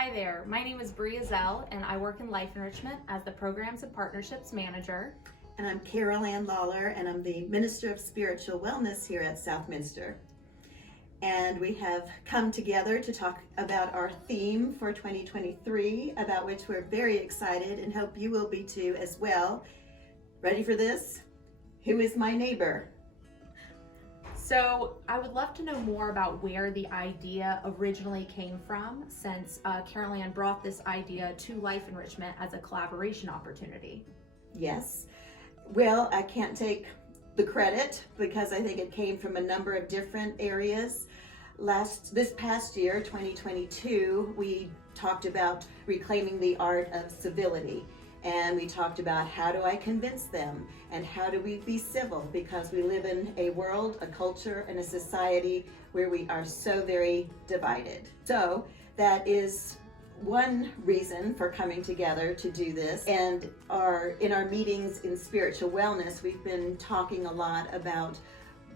Hi there, my name is Bria Zell and I work in Life Enrichment as the Programs and Partnerships Manager. And I'm Carol Ann Lawler, and I'm the Minister of Spiritual Wellness here at Southminster. And we have come together to talk about our theme for 2023, about which we're very excited and hope you will be too as well. Ready for this? Who is my neighbor? So I would love to know more about where the idea originally came from, since Carol Ann brought this idea to Life Enrichment as a collaboration opportunity. Yes. Well, I can't take the credit because I think it came from a number of different areas. This past year, 2022, we talked about reclaiming the art of civility. And we talked about how do I convince them and how do we be civil, because we live in a world, a culture, and a society where we are so very divided. So that is one reason for coming together to do this. And in our meetings in spiritual wellness, we've been talking a lot about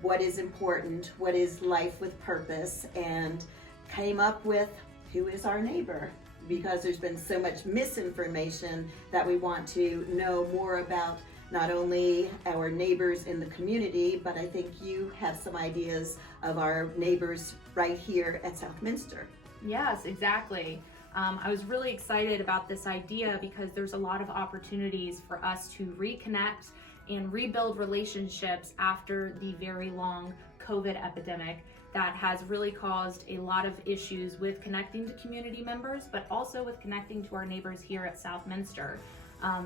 what is important, what is life with purpose, and came up with who is our neighbor, because there's been so much misinformation that we want to know more about not only our neighbors in the community, but I think you have some ideas of our neighbors right here at Southminster. Yes, exactly. I was really excited about this idea because there's a lot of opportunities for us to reconnect and rebuild relationships after the very long COVID epidemic that has really caused a lot of issues with connecting to community members, but also with connecting to our neighbors here at Southminster.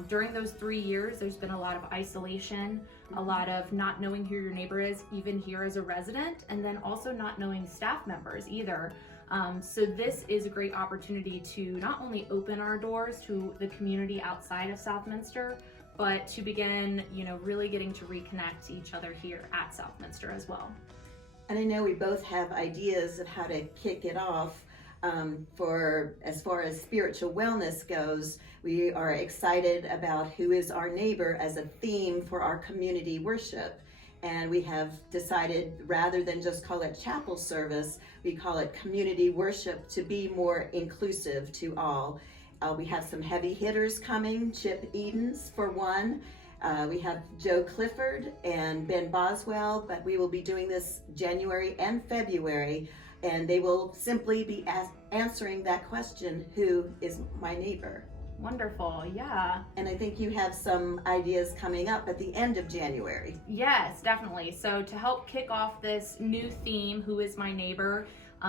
During those 3 years, there's been a lot of isolation, a lot of not knowing who your neighbor is, even here as a resident, and then also not knowing staff members either. So this is a great opportunity to not only open our doors to the community outside of Southminster, but to begin, really getting to reconnect to each other here at Southminster as well. And I know we both have ideas of how to kick it off. For as far as spiritual wellness goes, we are excited about who is our neighbor as a theme for our community worship. And we have decided, rather than just call it chapel service, we call it community worship to be more inclusive to all. We have some heavy hitters coming, Chip Edens for one. We have Joe Clifford and Ben Boswell, but we will be doing this January and February, and they will simply be answering that question, who is my neighbor? Wonderful, yeah. And I think you have some ideas coming up at the end of January. Yes, definitely. So to help kick off this new theme, who is my neighbor,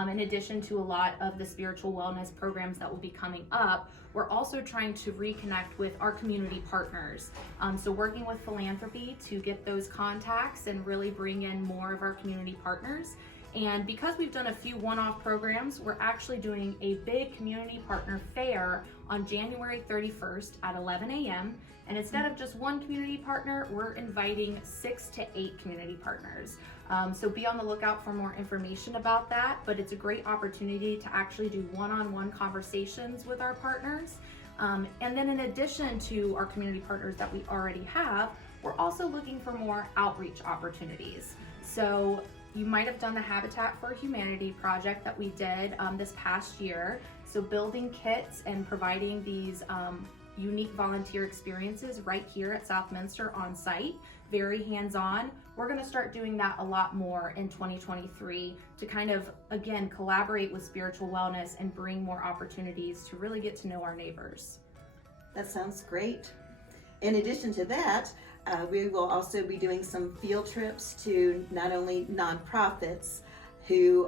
in addition to a lot of the spiritual wellness programs that will be coming up, we're also trying to reconnect with our community partners. So working with philanthropy to get those contacts and really bring in more of our community partners. And because we've done a few one-off programs, we're actually doing a big community partner fair on January 31st at 11 a.m. And instead of just one community partner, we're inviting 6 to 8 community partners. So be on the lookout for more information about that, but it's a great opportunity to actually do one-on-one conversations with our partners. And then in addition to our community partners that we already have, we're also looking for more outreach opportunities. So you might have done the Habitat for Humanity project that we did this past year. So building kits and providing these unique volunteer experiences right here at Southminster on site, very hands-on. We're gonna start doing that a lot more in 2023 to kind of, again, collaborate with spiritual wellness and bring more opportunities to really get to know our neighbors. That sounds great. In addition to that, we will also be doing some field trips to not only nonprofits who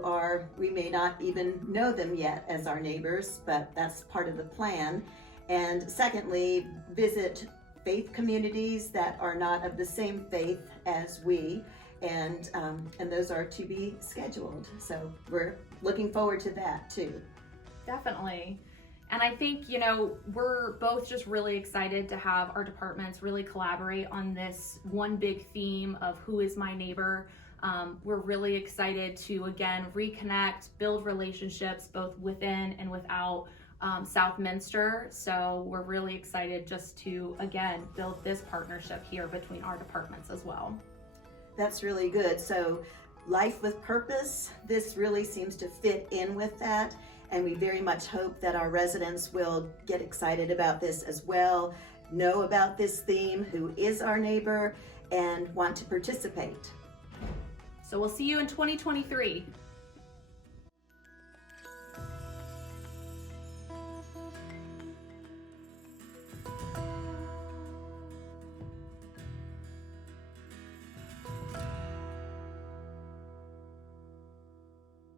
we may not even know them yet as our neighbors, but that's part of the plan. And secondly, visit faith communities that are not of the same faith as we, and those are to be scheduled. So we're looking forward to that too. Definitely. And I think, we're both just really excited to have our departments really collaborate on this one big theme of who is my neighbor. We're really excited to, again, reconnect, build relationships both within and without Southminster. So we're really excited just to, again, build this partnership here between our departments as well. That's really good. So life with purpose, this really seems to fit in with that. And we very much hope that our residents will get excited about this as well, know about this theme, who is our neighbor, and want to participate. So we'll see you in 2023.